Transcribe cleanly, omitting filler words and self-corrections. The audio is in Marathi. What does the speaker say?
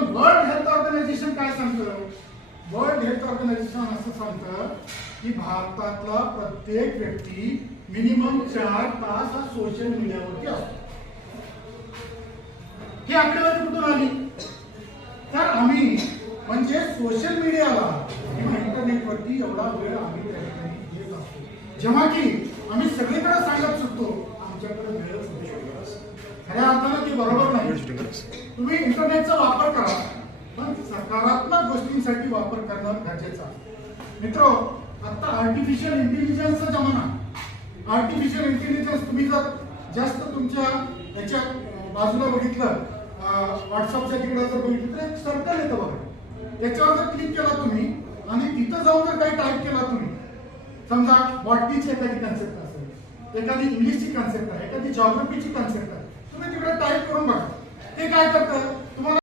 पण वर्ल्ड हेल्थ ऑर्गनायझेशन काय सांगतं? वर्ल्ड हेल्थ ऑर्गनायझेशन असं सांगतं की भारतातला प्रत्येक व्यक्ती मिनिमम 4 तास हा सोशल मीडियावरती असतो. ही आकडेवारी कुठून आली? तर आम्ही म्हणजे सोशल मीडियाला किंवा इंटरनेटवरती एवढा वेळ आम्ही त्या ठिकाणी देत असतो, जेव्हा की आम्ही सगळीकडे सांगत सुटतो आमच्याकडे वेळच नाही. खऱ्या अर्थानं ते बरोबर नाही. तुम्ही इंटरनेटचा वापर करा, पण सकारात्मक गोष्टींसाठी वापर करणं गरजेचं आहे. मित्रो, आता आर्टिफिशियल इंटेलिजन्सचा जमाना. आर्टिफिशियल इंटेलिजन्स तुम्ही जर जास्त तुमच्या याच्या बाजूला बघितलं, व्हॉट्सअपच्या तिकडे जर बघितलं तर एक सर्कल येतं बघा. त्याच्यावर जर क्लिक केला तुम्ही आणि तिथं जाऊन जर काही टाईप केला तुम्ही, समजा बॉटनीची एखादी कन्सेप्ट असेल, एखादी इंग्लिशची कन्सेप्ट आहे, एखादी जॉग्राफीची कन्सेप्ट आहे, तुम्ही तिकडे टाईप करून बघा. ते काय करतं, तुम्हाला